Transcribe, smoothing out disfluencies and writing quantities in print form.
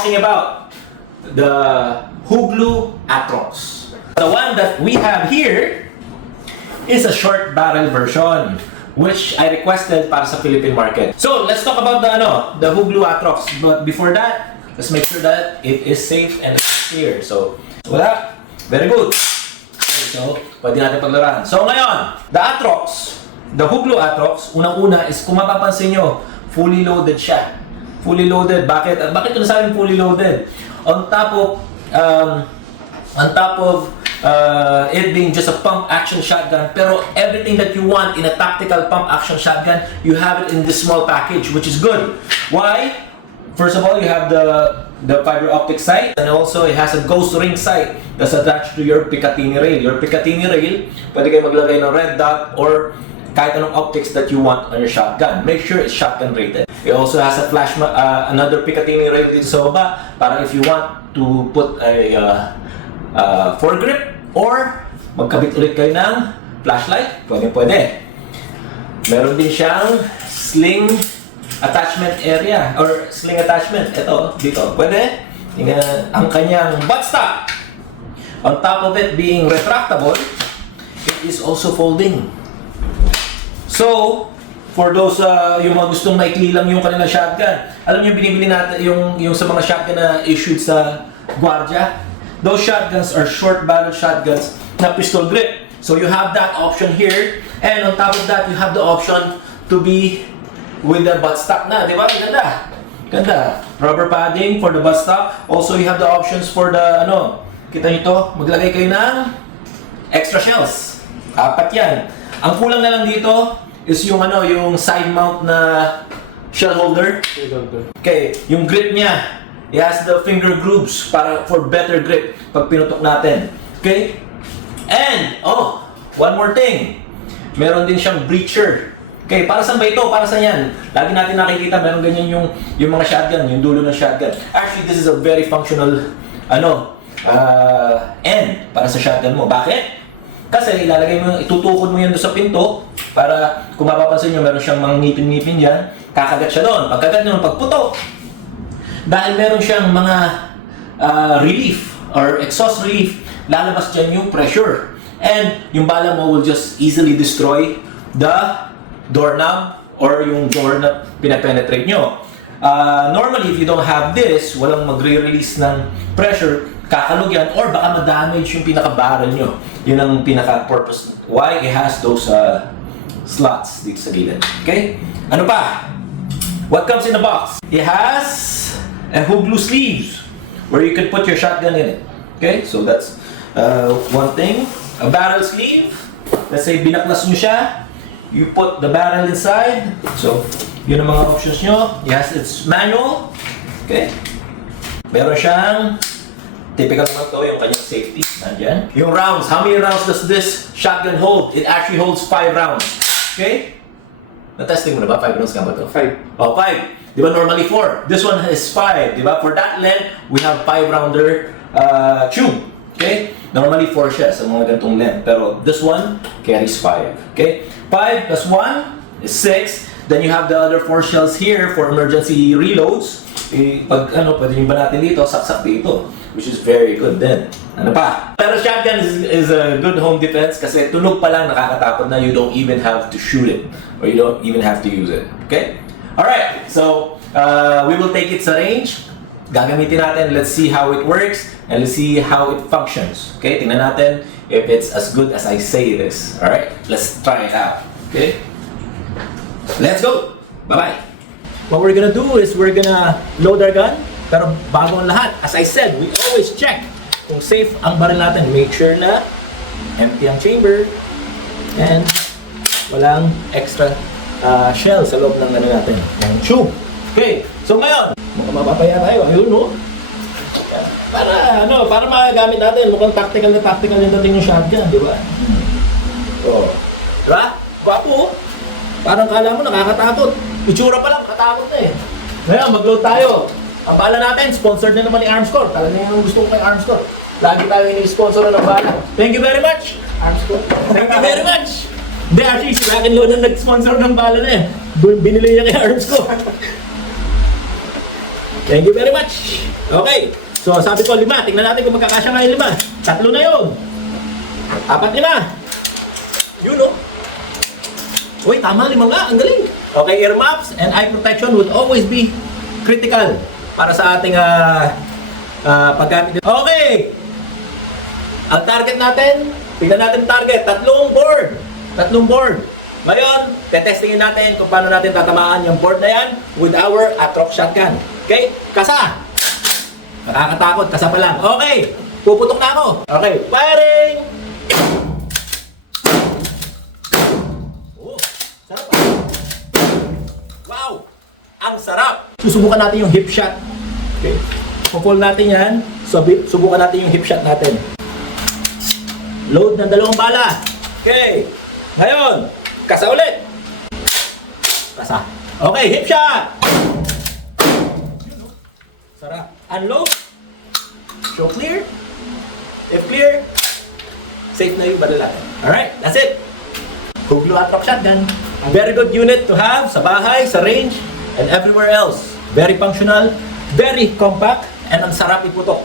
talking about the Huglu Atrox. The one that we have here is a short barrel version, which I requested para sa Philippine market. So let's talk about the Huglu Atrox. But before that, let's make sure that it is safe and clear. So wala, very good. Okay, so pwede natin paglaruan. So ngayon, the Atrox, the Huglu Atrox, unang-una is kung mapapansin nyo, fully loaded siya. Fully loaded. Bakit? Bakit ko nasabing fully loaded? On top of it being just a pump action shotgun, pero everything that you want in a tactical pump action shotgun, you have it in this small package, which is good. Why? First of all, you have the fiber optic sight, and also it has a ghost ring sight that's attached to your Picatinny rail. Your Picatinny rail, pwede kayo maglagay ng red dot or kahit anong optics that you want on your shotgun. Make sure it's shotgun rated. It also has a flash, another Picatinny rail dito sa baba, para if you want to put a foregrip or magkabit ulit kayo ng flashlight, pwede. Meron din siyang sling attachment area or sling attachment. Ito, dito, pwede. Ang kanyang buttstock, on top of it being retractable, it is also folding. So, for those yung mga gustong maikli lang yung kanilang shotgun, alam niyo binibili natin yung sa mga shotgun na issued sa Guardia. Those shotguns are short barrel shotguns na pistol grip. So you have that option here, and on top of that, you have the option to be with the buttstock na, di ba? Ganda. Rubber padding for the buttstock. Also, you have the options for the kita nyo to, maglagay kayo ng extra shells. 4 yan. Ang kulang na lang dito is yung yung side mount na shell holder. Okay, yung grip niya, it has the finger grooves for better grip pag pinutok natin. Okay? And one more thing. Meron din siyang breacher. Okay, para saan ba ito? Para saan yan? Lagi natin nakikita meron ganyan yung mga shotgun, yung dulo ng shotgun. Actually, this is a very functional end para sa shotgun mo. Bakit? Kasi itutukod mo yan doon sa pinto para kung mapapansin nyo, meron siyang mga ngipin-ngipin dyan, kakagat siya doon. Pagkagat nyo, pagputok, dahil meron siyang mga relief or exhaust relief, lalabas dyan yung pressure. And yung bala mo will just easily destroy the doorknob or yung door na pinapenetrate nyo. Normally, if you don't have this, walang magre-release ng pressure, kakalog yan, or baka ma-damage yung pinaka-barrel nyo. Yun ang pinaka-purpose. Why it has those slots dito sa gilid. Okay? Ano pa? What comes in the box? It has a Huglu sleeves where you can put your shotgun in it. Okay? So that's one thing. A barrel sleeve. Let's say binaklas nyo siya. You put the barrel inside. So, yun ang mga options nyo. It has its manual. Okay? Meron siyang typical naman to, yung kanyang safety. Nandyan. Yung rounds. How many rounds does this shotgun hold? It actually holds 5 rounds. Okay? Na-testing mo na ba? 5 rounds ka ba to? 5. Oh, 5. Di ba normally 4? This one is 5. Di ba? For that length, we have 5-rounder tube. Okay? Normally 4 siya sa mga gantong length. Pero this one carries 5. Okay? 5 plus 1 is 6. Then you have the other 4 shells here for emergency reloads. Pag pwede nyo ba natin dito, saksak dito. Which is very good din. Ano pa? Pero shotgun is a good home defense kasi tunog pa lang nakakatakot na you don't even have to shoot it. Or you don't even have to use it. Okay? Alright, so we will take it sa range. Gagamitin natin. Let's see how it works. And let's see how it functions. Okay? Tingnan natin if it's as good as I say it is. Alright? Let's try it out. Okay? Let's go! Bye-bye! What we're gonna do is we're gonna load our gun. Pero bago ang lahat, as I said, we always check kung safe ang baril natin. Make sure na empty ang chamber and walang extra shell sa loob ng natin, ng tube. Okay, so ngayon, mukhang mapapaya tayo. Ayun, no? Para magagamit natin. Mukhang tactical yung dating yung shotgun, di ba? So, diba? Gwapo, parang kala mo nakakatakot. Itsura pa lang, katakot na eh. Ngayon, mag-load tayo. Ang bala natin, sponsored na naman ni Armscore. Talaga yung gusto ko kay Armscore. Lagi tayo ini-sponsor ng bala. Thank you very much, Armscore. Thank you very much. Hindi, actually, si Rack and Lone ang nag-sponsor ng bala na eh. Binili niya kay Armscore. Thank you very much. Okay. So, sabi ko 5. Tingnan natin kung magkakasya nga yung 5. 3 na yun. 4, 5. Yun, no? Uy, tama, 5 nga. Ang galing. Okay, ear muffs and eye protection would always be critical para sa ating paggamit. Okay. Ang target natin, tingnan natin target. 3 board. 3 board. Ngayon, tetestingin natin kung paano natin tatamaan yung board na yan with our Atrox shotgun. Okay? Kasa! Nakakatakot, kasa pa lang. Okay, puputok na ako. Okay, firing! Oh, sarap ah. Wow! Ang sarap! Susubukan natin yung hip shot. Okay, pull natin yan. Subukan natin yung hip shot natin. Load ng 2 bala. Okay, ngayon, kasa ulit. Kasa. Okay, hip shot! Sarap. Unload. Show clear. If clear, safe na yung baril natin. Alright, that's it. Huglu Atrox shotgun. A very good unit to have sa bahay, sa range, and everywhere else. Very functional, very compact, and ang sarap iputok.